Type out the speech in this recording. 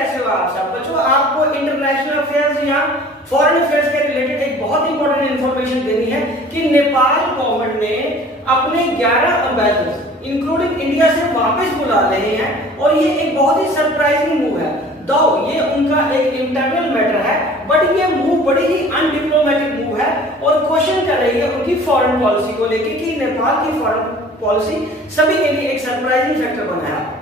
कैसे हो आप सब बच्चों? आपको इंटरनेशनल अफेयर्स या फॉरेन अफेयर्स के रिलेटेड एक बहुत इंपॉर्टेंट इंफॉर्मेशन देनी है कि नेपाल गवर्नमेंट ने अपने 11 एम्बेसडर्स इंक्लूडिंग इंडिया से वापस बुला रहे हैं और ये एक बहुत ही सरप्राइजिंग मूव है। दो ये उनका एक इंटरनल मैटर है, बट ये मूव बड़ी ही अनडिप्लोमेटिक मूव है और क्वेश्चन कर रही है उनकी फॉरेन पॉलिसी को लेकर कि नेपाल की फॉरेन पॉलिसी सभी के लिए एक सरप्राइजिंग फैक्टर बना है।